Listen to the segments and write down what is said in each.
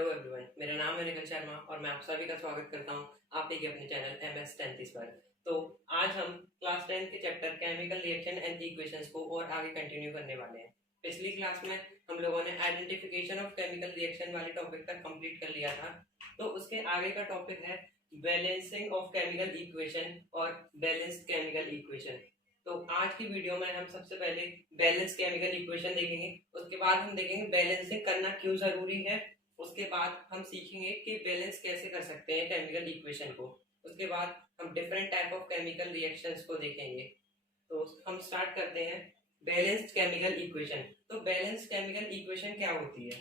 Hello everyone, मेरा नाम है निखिल शर्मा और मैं आप सभी का स्वागत करता हूं आप के अपने चैनल MS 33 पर। तो आज हम क्लास 10 के chapter chemical reaction and equations को और आगे कंटिन्यू करने वाले हैं। पिछली क्लास में हम लोगों ने आइडेंटिफिकेशन ऑफ केमिकल रिएक्शन वाले टॉपिक तक कंप्लीट कर लिया था। तो उसके आगे का टॉपिक है बैलेंसिंग ऑफ केमिकल इक्वेशन और बैलेंस्ड केमिकल इक्वेशन। तो आज की वीडियो में हम सबसे पहले बैलेंस केमिकल इक्वेशन देखेंगे, उसके बाद हम देखेंगे बैलेंसिंग करना क्यों जरूरी है, उसके बाद हम सीखेंगे कि बैलेंस कैसे कर सकते हैं केमिकल इक्वेशन को, उसके बाद हम different type of chemical reactions को देखेंगे। तो हम स्टार्ट करते हैं बैलेंस्ड केमिकल इक्वेशन। तो बैलेंस्ड केमिकल इक्वेशन क्या होती है?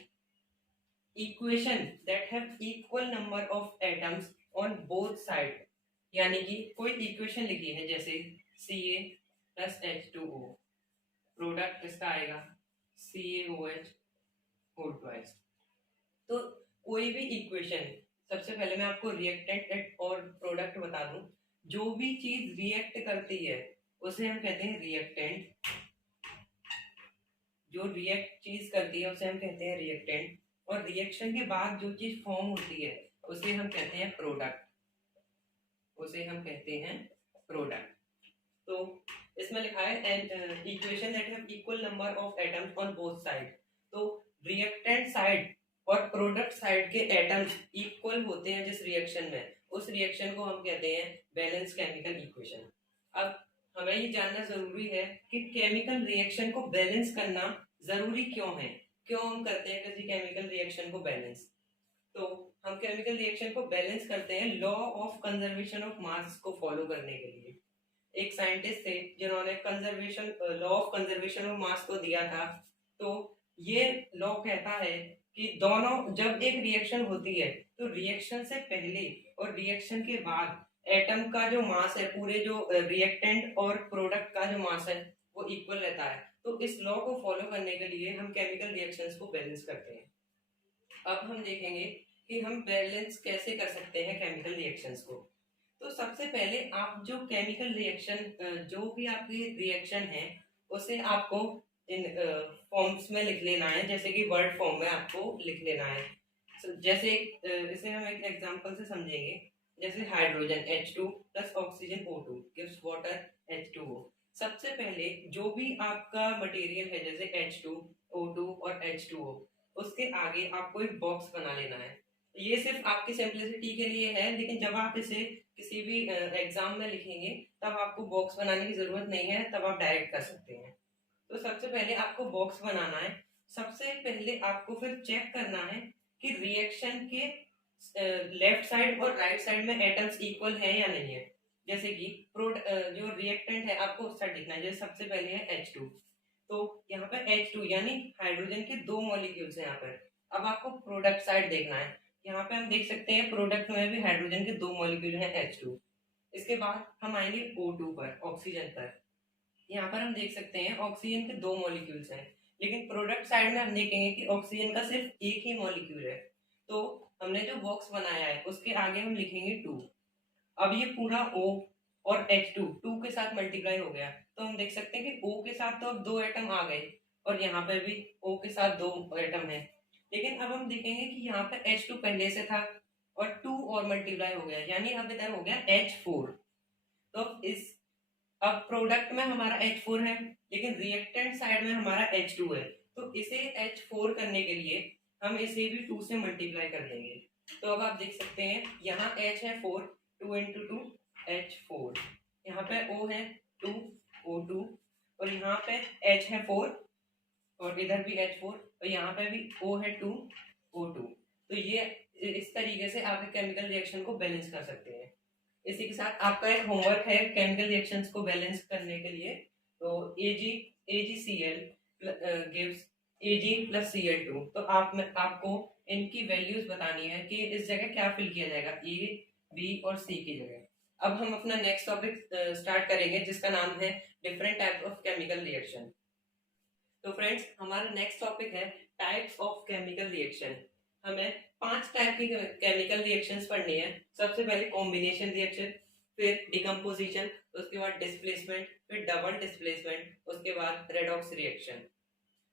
Equation that have equal number of atoms on both side, यानी कि कोई इक्वेशन लिखी है जैसे Ca प्लस H2O, प्रोडक्ट इसका आएगा CaOH होल ट्वाइस। तो कोई भी इक्वेशन, सबसे पहले मैं आपको रिएक्टेंट और प्रोडक्ट बता दूं, जो भी चीज रिएक्ट करती है उसे हम कहते हैं रिएक्टेंट, जो रिएक्ट चीज करती है उसे हम कहते हैं रिएक्टेंट, और रिएक्शन के बाद जो चीज फॉर्म होती है उसे हम कहते हैं प्रोडक्ट, उसे हम कहते हैं प्रोडक्ट। तो इसमें लिखा है equation that have equal number of atoms on both side. तो रिएक्टेंट साइड और प्रोडक्ट साइड के एटम्स इक्वल होते हैं जिस रिएक्शन में, उस रिएक्शन को हम कहते हैं बैलेंस केमिकल इक्वेशन। अब हमें ये जानना जरूरी है कि केमिकल रिएक्शन को बैलेंस करना जरूरी क्यों है, क्यों हम करते हैं किसी केमिकल रिएक्शन को बैलेंस। तो हम केमिकल रिएक्शन को बैलेंस करते हैं law of conservation of mass को फॉलो करने के लिए। एक साइंटिस्ट थे जिन्होंने conservation law of conservation of mass को दिया था। तो ये लॉ कहता है कि दोनों, जब एक रिएक्शन होती है तो रिएक्शन से पहले और रिएक्शन के बाद एटम का जो मास है, पूरे जो रिएक्टेंट और प्रोडक्ट का जो मास है वो इक्वल रहता है। तो इस लॉ को फॉलो करने के लिए हम केमिकल रिएक्शंस को बैलेंस करते हैं। अब हम देखेंगे कि हम बैलेंस कैसे कर सकते हैं केमिकल रिएक्शंस को। तो सबसे पहले आप जो केमिकल रिएक्शन, जो भी आपकी रिएक्शन है उसे आपको इन फॉर्म्स में लिख लेना है, जैसे कि वर्ड फॉर्म में आपको लिख लेना है। जैसे इसे हम एक एग्जांपल से समझेंगे, जैसे hydrogen H2 plus oxygen O2 gives water H2O। सबसे पहले जो भी आपका मटेरियल है जैसे H2, O2 और H2O, उसके आगे आपको एक बॉक्स बना लेना है। ये सिर्फ आपकी सिंपलिसिटी के लिए है, लेकिन जब आप इसे किसी भी एग्जाम में लिखेंगे तब आपको बॉक्स बनाने की जरूरत नहीं है, तब आप डायरेक्ट कर सकते हैं। तो सबसे पहले आपको बॉक्स बनाना है। सबसे पहले आपको फिर चेक करना है कि रिएक्शन के लेफ्ट साइड और राइट साइड में एटम्स इक्वल है या नहीं है। जैसे कि जो रिएक्टेंट है आपको उस साइड लिखना है, जैसे सबसे पहले है H2, तो यहाँ पे H2 यानी हाइड्रोजन के 2 मॉलिक्यूल्स हैं यहाँ पर। अब आपको प्रोडक्ट साइड देखना है, यहाँ पे हम देख सकते हैं प्रोडक्ट में भी हाइड्रोजन के 2 मॉलिक्यूल हैं H2। इसके बाद हम आएंगे O2 पर, ऑक्सीजन पर। यहाँ पर हम देख सकते हैं ऑक्सीजन के 2 मॉलिक्यूल्स हैं, लेकिन प्रोडक्ट साइड में हम देखेंगे कि ऑक्सीजन का सिर्फ एक ही मॉलिक्यूल है। तो हमने जो बॉक्स बनाया है उसके आगे हम लिखेंगे 2। अब ये पूरा O और H2 2 के साथ मल्टीप्लाई हो गया, तो हम देख सकते हैं कि O के साथ तो अब 2 एटम आ गए और यहाँ पे भी O के साथ 2 एटम है। लेकिन अब हम देखेंगे कि यहाँ पे H2 पहले से था और 2 और मल्टीप्लाई हो गया, यानी अब इधर हो गया H4। तो इस अब प्रोडक्ट में हमारा H4 है, लेकिन रिएक्टेंट साइड में हमारा H2 है। तो इसे H4 करने के लिए हम इसे भी 2 से मल्टीप्लाई कर देंगे। तो अब आप देख सकते हैं यहाँ H है 4, 2 into 2 H4, यहाँ पे O है 2 O2, और यहाँ पे H है 4 और इधर भी H4 और यहाँ पे भी O है 2 O2। तो ये इस तरीके से आप केमिकल रिएक्शन को बैलेंस कर सकते हैं। इसी के साथ आपका एक होमवर्क है केमिकल रिएक्शंस को बैलेंस करने के लिए। तो AgCl gives Ag plus Cl2। तो आपको इनकी वैल्यूज बतानी है कि इस जगह क्या फिल किया जाएगा, A, B और C की जगह। अब हम अपना नेक्स्ट टॉपिक स्टार्ट करेंगे जिसका नाम है different types of chemical reaction. तो फ्रेंड्स, हमारा नेक्स्ट टॉपिक है टाइप्स ऑफ केमिकल रिएक्शन। हमें 5 टाइप की केमिकल रिएक्शंस पढ़नी है। सबसे पहले कॉम्बिनेशन रिएक्शन, फिर डिकम्पोजिशन, उसके बाद डिस्प्लेसमेंट, फिर डबल डिस्प्लेसमेंट, उसके बाद रेडॉक्स रिएक्शन।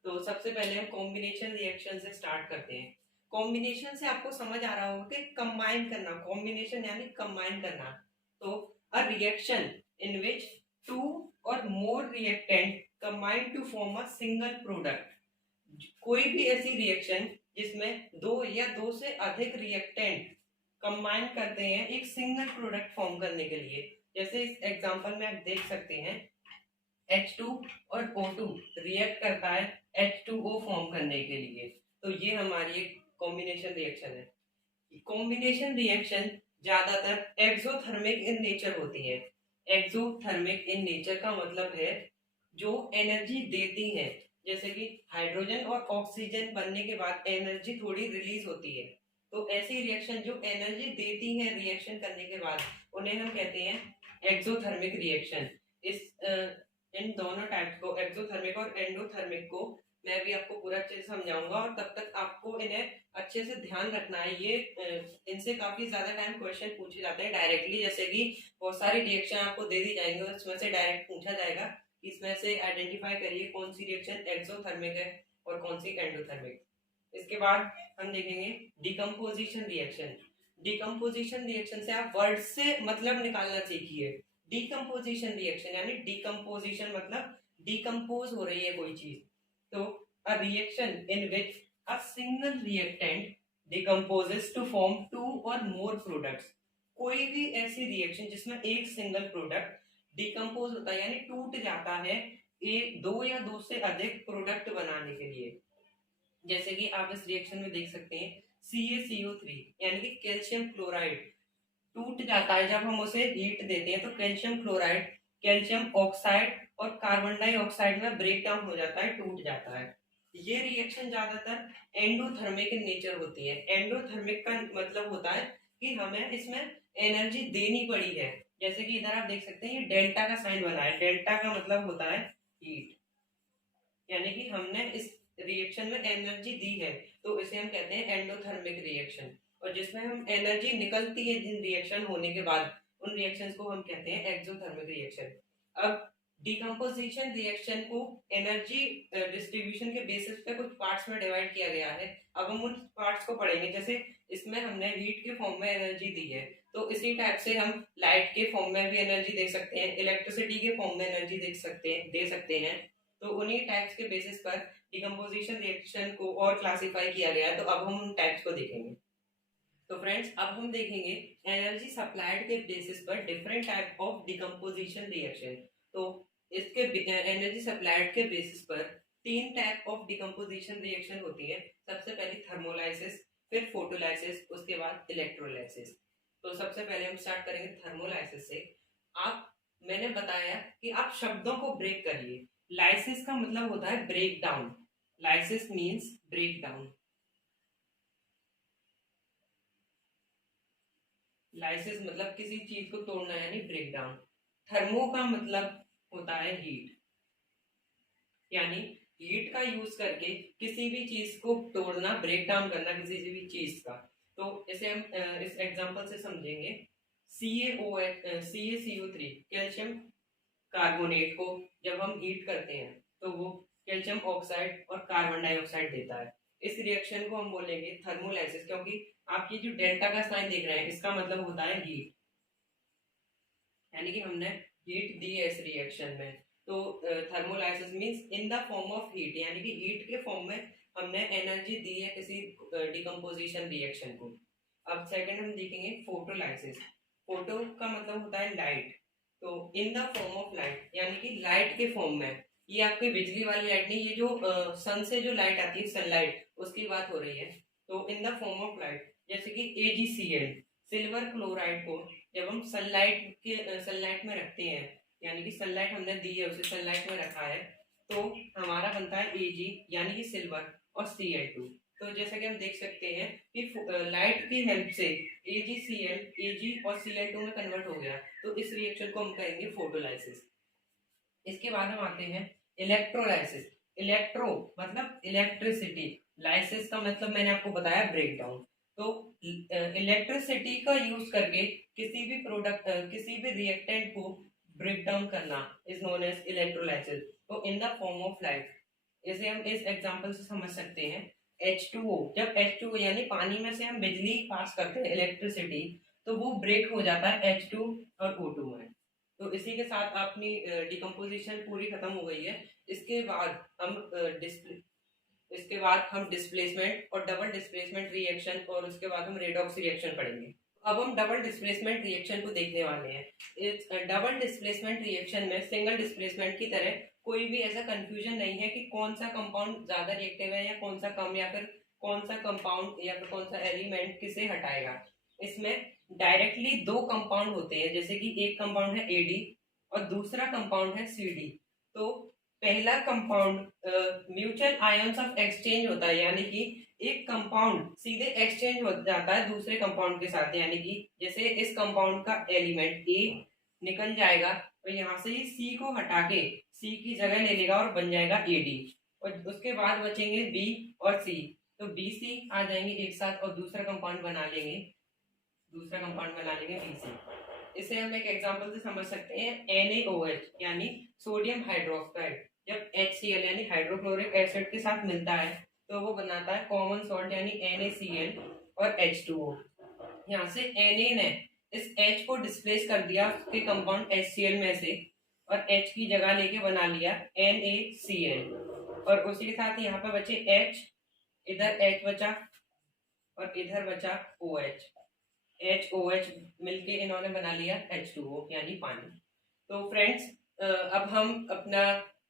तो सबसे पहले हम कॉम्बिनेशन रिएक्शन से स्टार्ट करते हैं। कॉम्बिनेशन से आपको समझ आ रहा होगा कि कंबाइन करना, कॉम्बिनेशन यानी कंबाइन करना। तो a reaction in which two और more reactant combine to form a single product. कोई भी ऐसी रिएक्शन जिसमें दो या दो से अधिक रिएक्टेंट कंबाइन करते हैं एक सिंगल प्रोडक्ट फॉर्म करने के लिए। जैसे इस एग्जांपल में आप देख सकते हैं H2 और O2 रिएक्ट करता है H2O फॉर्म करने के लिए। तो ये हमारी एक कॉम्बिनेशन रिएक्शन है। कॉम्बिनेशन रिएक्शन ज्यादातर एक्सोथर्मिक इन नेचर होती है। एक्सोथर्मिक इन नेचर का मतलब है जो एनर्जी देती है, जैसे कि हाइड्रोजन और ऑक्सीजन बनने के बाद एनर्जी थोड़ी रिलीज होती है। तो ऐसी रिएक्शन जो एनर्जी देती है रिएक्शन करने के बाद उन्हें हम कहते हैं एक्सोथर्मिक रिएक्शन। इन दोनों टाइप्स को, एक्सोथर्मिक और एंडोथर्मिक को, मैं भी आपको पूरा अच्छे से समझाऊंगा और तब तक आपको इन्हें अच्छे से ध्यान रखना है। ये इनसे काफी ज्यादा टाइम क्वेश्चन पूछे जाते हैं डायरेक्टली, जैसे कि बहुत सारी रिएक्शन आपको दे दी जाएंगी और इसमें से डायरेक्ट पूछा जाएगा इसमें से आइडेंटिफाई करिए कौन सी रिएक्शन एक्सोथर्मिक है और कौन सी एंडोथर्मिक। इसके बाद हम देखेंगे डिकम्पोजिशन रिएक्शन। डिकम्पोजिशन रिएक्शन से आप वर्ड से मतलब निकालना सीखिए। डिकम्पोजिशन रिएक्शन यानी डिकम्पोजिशन मतलब डिकम्पोज हो रही है कोई चीज। तो a reaction in which a single reactant decomposes to form two और मोर प्रोडक्ट्स। कोई भी ऐसी रिएक्शन जिसमें एक सिंगल प्रोडक्ट डिकम्पोज होता है यानी टूट जाता है एक, दो या दो से अधिक प्रोडक्ट बनाने के लिए। जैसे कि आप इस रिएक्शन में देख सकते हैं CaCO3 यानी कि कैल्शियम क्लोराइड टूट जाता है जब हम उसे हीट देते हैं। तो कैल्शियम क्लोराइड कैल्शियम ऑक्साइड और कार्बन डाइऑक्साइड में ब्रेक डाउन हो जाता है, टूट जाता है। ये रिएक्शन ज्यादातर एंडोथर्मिक इन नेचर होती है। एंडोथर्मिक का मतलब होता है कि हमें इसमें एनर्जी देनी पड़ी है। जैसे कि इधर आप देख सकते हैं ये डेल्टा का साइन बना है, डेल्टा का मतलब होता है हीट, यानी कि हमने इस रिएक्शन में एनर्जी दी है, तो इसे हम कहते हैं एंडोथर्मिक रिएक्शन। और जिसमें हम एनर्जी निकलती है जिन रिएक्शन होने के बाद, उन रिएक्शंस को हम कहते हैं एक्सोथर्मिक रिएक्शन। अब डिकम्पोजिशन रिएक्शन को एनर्जी डिस्ट्रीब्यूशन के बेसिस पे कुछ पार्ट्स में डिवाइड किया गया है। अब हम उन पार्ट्स को पढ़ेंगे। जैसे इसमें हमने हीट के फॉर्म में एनर्जी दी है, तो इसी टाइप से हम लाइट के फॉर्म में भी एनर्जी दे सकते हैं, इलेक्ट्रिसिटी के फॉर्म में एनर्जी दे सकते हैं। तो उन्हीं टाइप्स के बेसिस पर डिकम्पोजिशन रिएक्शन को और क्लासिफाई किया गया है। तो अब हम उन टाइप्स को देखेंगे। तो फ्रेंड्स अब हम देखेंगे एनर्जी सप्लाइड के बेसिस पर different type of decomposition reaction. तो इसके एनर्जी सप्लाइड के बेसिस पर तीन टाइप ऑफ डिकम्पोजिशन रिएक्शन होती है। सबसे पहले थर्मोलाइसिस, फिर फोटोलाइसिस, उसके बाद इलेक्ट्रोलाइसिस। तो सबसे पहले हम स्टार्ट करेंगे थर्मोलाइसिस से। मैंने बताया कि आप शब्दों को ब्रेक करिए। लाइसिस का मतलब होता है break down. Lysis means break down. Lysis मतलब किसी चीज को तोड़ना यानी ब्रेक डाउन। थर्मो का मतलब होता है हीट, यानी हीट का यूज करके किसी भी चीज को तोड़ना, ब्रेक डाउन करना किसी भी चीज का। तो इसे हम इस एग्जांपल से समझेंगे। CaCO3 कैल्शियम कार्बोनेट को जब हम हीट करते हैं तो वो कैल्शियम ऑक्साइड और कार्बन डाइऑक्साइड देता है। इस रिएक्शन को हम बोलेंगे थर्मोलाइसिस, क्योंकि आप ये जो डेल्टा का साइन देख रहे हैं इसका मतलब होता है हीट, यानी कि हमने हीट दी है इस रिएक्शन में। तो thermolysis means in the form of heat, यानी कि हीट के फॉर्म में हमने एनर्जी दी है किसी डिकम्पोजिशन रिएक्शन को। अब सेकंड हम देखेंगे फोटोलाइसिस। फोटो का मतलब होता है लाइट। तो in the form of light, यानी कि लाइट के फॉर्म में। ये आपकी बिजली वाली लाइट नहीं, ये जो सन से जो लाइट आती है सनलाइट, उसकी बात हो रही है। तो in the form of light, जैसे कि AgCl सिल्वर क्लोराइड को जब हम सनलाइट में रखते हैं, यानी कि सनलाइट हमने दी है, उसे सनलाइट में रखा है, तो हमारा बनता है Ag यानी कि सिल्वर और Cl2। तो जैसा कि हम देख सकते हैं कि लाइट की हेल्प से AgCl Ag और Cl2 में कन्वर्ट हो गया। तो इस रिएक्शन को हम कहेंगे फोटोलाइसिस। इसके बाद हम आते हैं इलेक्ट्रोलाइसिस। इलेक्ट्रो मतलब इलेक्ट्रिसिटी, लाइसिस का मतलब मैंने आपको बताया ब्रेक डाउन। तो इलेक्ट्रिसिटी का यूज करके किसी भी रिएक्टेंट को ब्रेक डाउन करना इज नोन एज इलेक्ट्रोलाइसिस। तो in the form of light, इसे हम इस एग्जांपल से समझ सकते हैं। H2O, जब H2O यानी पानी में से हम बिजली पास करते हैं इलेक्ट्रिसिटी, तो वो ब्रेक हो जाता है H2 और O2 में। तो इसी के साथ अपनी डिकम्पोजिशन पूरी खत्म हो गई है। इसके बाद हम डिस्प्लेसमेंट और डबल डिस्प्लेसमेंट रिएक्शन और उसके बाद हम रेडॉक्स रिएक्शन पढ़ेंगे। अब हम डबल डिस्प्लेसमेंट रिएक्शन को देखने वाले हैं। इस डबल डिस्प्लेसमेंट रिएक्शन में सिंगल डिस्प्लेसमेंट की तरह कोई भी ऐसा कंफ्यूजन नहीं है कि कौन सा कंपाउंड ज्यादा रिएक्टिव है या कौन सा कम, या फिर कौन सा कंपाउंड या फिर कौन सा एलिमेंट किसे हटाएगा। इसमें डायरेक्टली दो कंपाउंड होते हैं, जैसे कि एक कंपाउंड है एडी और दूसरा कंपाउंड है सीडी। तो पहला compound mutual ions of exchange होता है, यानी कि एक कंपाउंड सीधे एक्सचेंज हो जाता है दूसरे कंपाउंड के साथ, यानी कि जैसे इस कंपाउंड का एलिमेंट ए निकल जाएगा तो यहाँ से सी को हटा के सी की जगह ले लेगा और बन जाएगा एडी, और उसके बाद बचेंगे बी और सी, तो बी सी आ जाएंगे एक साथ और दूसरा कंपाउंड बना लेंगे बी सी। इसे हम एक एग्जांपल से समझ सकते हैं, NaOH यानी सोडियम हाइड्रोक्साइड जब HCl यानी हाइड्रोक्लोरिक एसिड के साथ मिलता है तो वो बनाता है कॉमन सॉल्ट यानी NaCl और H2O। यहाँ से Na ने इस H को डिस्प्लेस कर दिया उसके कंपाउंड HCl में से और H की जगह लेके बना लिया NaCl, और उसी के साथ यहाँ पे बचे H, इधर H बचा और इधर बचा OH। HOH मिलके इन्होंने बना लिया H2O यानी पानी। तो फ्रेंड्स अब हम अपना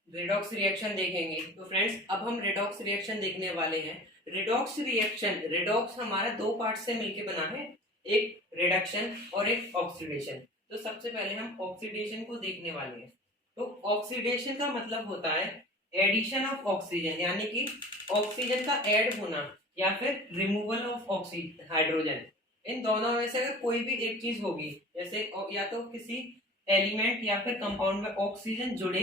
रेडॉक्स रिएक्शन देखेंगे। तो फ्रेंड्स अब हम रेडॉक्स रिएक्शन देखने वाले हैं। रेडॉक्स हमारा दो पार्ट से मिलके बना है, एक रिडक्शन और एक ऑक्सीडेशन। तो सबसे पहले हम ऑक्सीडेशन को देखने वाले हैं। तो ऑक्सीडेशन का मतलब होता है एडिशन ऑफ ऑक्सीजन, यानी कि ऑक्सीजन का ऐड होना या फिर रिमूवल ऑफ हाइड्रोजन। इन दोनों में से अगर कोई भी एक चीज होगी, जैसे या तो किसी एलिमेंट या फिर कंपाउंड में ऑक्सीजन जुड़े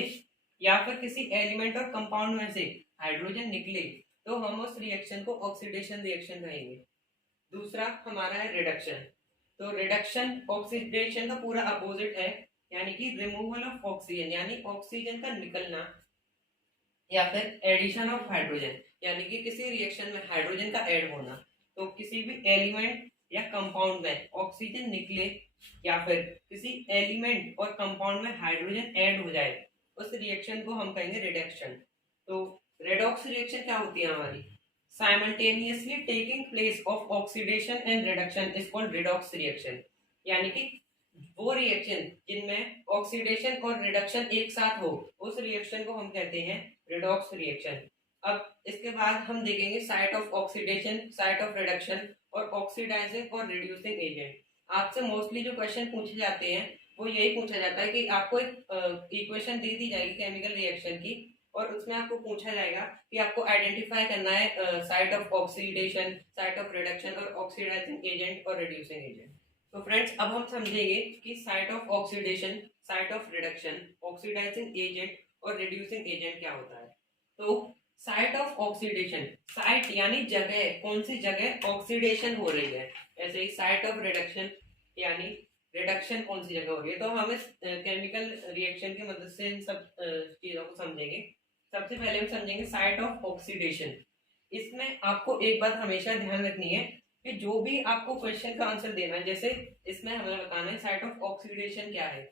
या फिर किसी एलिमेंट और कंपाउंड में से हाइड्रोजन निकले, तो हम उस रिएक्शन को ऑक्सीडेशन रिएक्शन कहेंगे। दूसरा हमारा है रिडक्शन। तो रिडक्शन ऑक्सीडेशन का पूरा अपोजिट है, यानी कि रिमूवल ऑफ ऑक्सीजन यानी ऑक्सीजन का निकलना, या फिर एडिशन ऑफ हाइड्रोजन यानी कि किसी रिएक्शन में हाइड्रोजन का ऐड होना। तो किसी भी एलिमेंट या कंपाउंड में ऑक्सीजन निकले या फिर किसी एलिमेंट और कंपाउंड में हाइड्रोजन ऐड हो जाए, उस रिएक्शन को हम कहेंगे रिडक्शन। तो रेडॉक्स रिएक्शन क्या होती है हमारी, simultaneously taking place of oxidation and reduction is called redox reaction, यानी कि वो रिएक्शन जिनमें ऑक्सीडेशन और रिडक्शन एक साथ हो, उस रिएक्शन को हम कहते हैं रेडॉक्स रिएक्शन। अब इसके बाद हम देखेंगे site of oxidation, site of reduction और ऑक्सीडाइजिंग और रिड्यूसिंग एजेंट। आपसे मोस्टली जो क्वेश्चन पूछे जाते हैं वो यही पूछा जाता है कि आपको एक इक्वेशन दे दी जाएगी केमिकल रिएक्शन की, और उसमें आपको पूछा जाएगा कि आपको आइडेंटिफाई करना है site of oxidation, site of reduction और ऑक्सीडाइजिंग एजेंट और रिड्यूसिंग एजेंट। तो फ्रेंड्स अब हम समझेंगे कि site of oxidation, site of reduction, oxidising agent और रिड्यूसिंग एजेंट क्या होता है। तो साइट ऑफ ऑक्सीडेशन, साइट यानी जगह, कौन सी जगह ऑक्सीडेशन हो रही है। ऐसे ही साइट ऑफ रिडक्शन यानी रिडक्शन कौन सी जगह हो रही है। तो हम इस केमिकल रिएक्शन की मदद से इन सब चीजों को समझेंगे। सबसे पहले हम समझेंगे साइट ऑफ ऑक्सीडेशन। इसमें आपको एक बात हमेशा ध्यान रखनी है कि जो भी आपको क्वेश्चन का आंसर देना है, जैसे इसमें हमें बताना है साइट ऑफ ऑक्सीडेशन क्या है,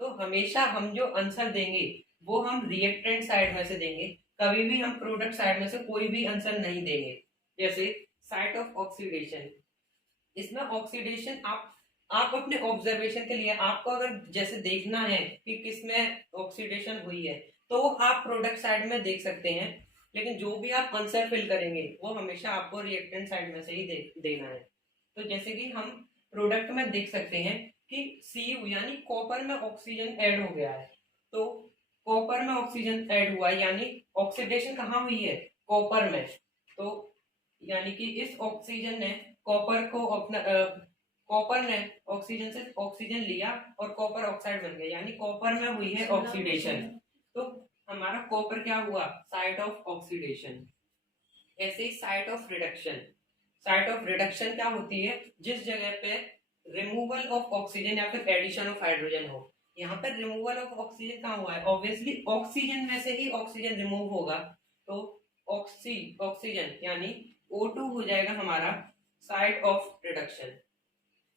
तो हमेशा हम जो आंसर देंगे वो हम रिएक्टेंट साइड में से देंगे, कभी भी हम प्रोडक्ट साइड में से कोई भी आंसर नहीं देंगे। जैसे साइट ऑफ ऑक्सीडेशन, इसमें ऑक्सीडेशन आप अपने ऑब्जर्वेशन के लिए, आपको अगर जैसे देखना है कि किसमें ऑक्सीडेशन हुई है तो आप प्रोडक्ट साइड में देख सकते हैं, लेकिन जो भी आप आंसर फिल करेंगे वो हमेशा आपको रिएक्टेंट साइड में से ही देना है। तो जैसे कि हम प्रोडक्ट में देख सकते हैं कि Cu यानी कॉपर में ऑक्सीजन ऐड हो गया है, तो कॉपर में ऑक्सीजन ऐड हुआ है यानी ऑक्सीडेशन कहाँ हुई है, कॉपर में। तो यानी कि इस ऑक्सीजन ने कॉपर को अपना कॉपर ने ऑक्सीजन से ऑक्सीजन लिया और कॉपर ऑक्साइड बन गया, यानी कॉपर में हुई है ऑक्सीडेशन। तो हमारा कॉपर क्या हुआ, साइट ऑफ ऑक्सीडेशन। ऐसे ही site of reduction, site of reduction क्या होती है, जिस जगह पे रिमूवल ऑफ ऑक्सीजन या फिर एडिशन ऑफ हाइड्रोजन हो। यहाँ पर रिमूवल ऑफ ऑक्सीजन कहाँ हुआ है, ऑब्वियसली ऑक्सीजन में से ही ऑक्सीजन रिमूव होगा, तो ऑक्सीजन यानी O2 हो जाएगा हमारा साइट ऑफ रिडक्शन।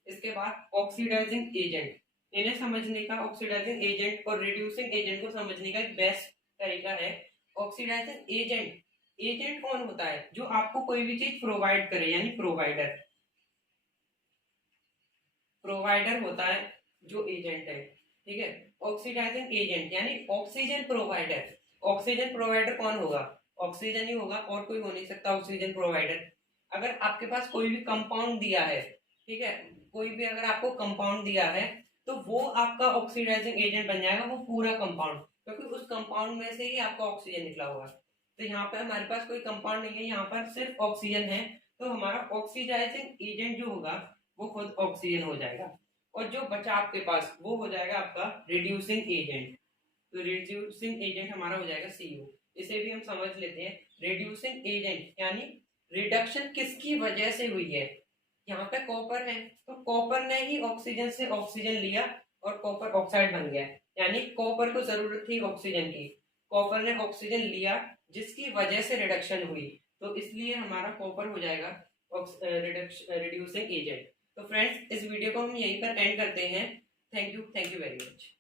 इसके बाद ऑक्सीडाइजिंग एजेंट, इन्हें समझने का, ऑक्सीडाइजिंग एजेंट और रिड्यूसिंग एजेंट को समझने का एक बेस्ट तरीका है। ऑक्सीडाइजिंग एजेंट, एजेंट कौन होता है? जो आपको कोई भी चीज प्रोवाइड करे, यानी प्रोवाइडर। प्रोवाइडर होता है जो एजेंट है, ठीक है। ऑक्सीडाइजिंग एजेंट यानी ऑक्सीजन प्रोवाइडर। ऑक्सीजन प्रोवाइडर कौन होगा? ऑक्सीजन ही होगा, और कोई हो नहीं सकता ऑक्सीजन प्रोवाइडर। अगर आपके पास कोई भी कंपाउंड दिया है, ठीक है, कोई भी अगर आपको कंपाउंड दिया है तो वो आपका ऑक्सीडाइजिंग एजेंट बन जाएगा, वो पूरा कंपाउंड, क्योंकि उस कंपाउंड में से ही आपका ऑक्सीजन निकला हुआ है। तो यहाँ पे हमारे पास कोई कंपाउंड नहीं है, यहाँ पर सिर्फ ऑक्सीजन है, तो हमारा ऑक्सीडाइजिंग एजेंट जो होगा वो खुद ऑक्सीजन हो जाएगा। और जो बचा आपके पास वो हो जाएगा आपका रिड्यूसिंग एजेंट। तो रिड्यूसिंग एजेंट हमारा हो जाएगा CO। इसे भी हम समझ लेते हैं। रिड्यूसिंग एजेंट यानी रिडक्शन किसकी वजह से हुई है? यहाँ पे कॉपर है, तो कॉपर ने ही ऑक्सीजन से ऑक्सीजन लिया और कॉपर ऑक्साइड बन गया, यानी कॉपर को जरूरत थी ऑक्सीजन की, कॉपर ने ऑक्सीजन लिया जिसकी वजह से रिडक्शन हुई, तो इसलिए हमारा कॉपर हो जाएगा रिड्यूसिंग एजेंट। तो फ्रेंड्स, इस वीडियो को हम यहीं पर एंड करते हैं। Thank you very much.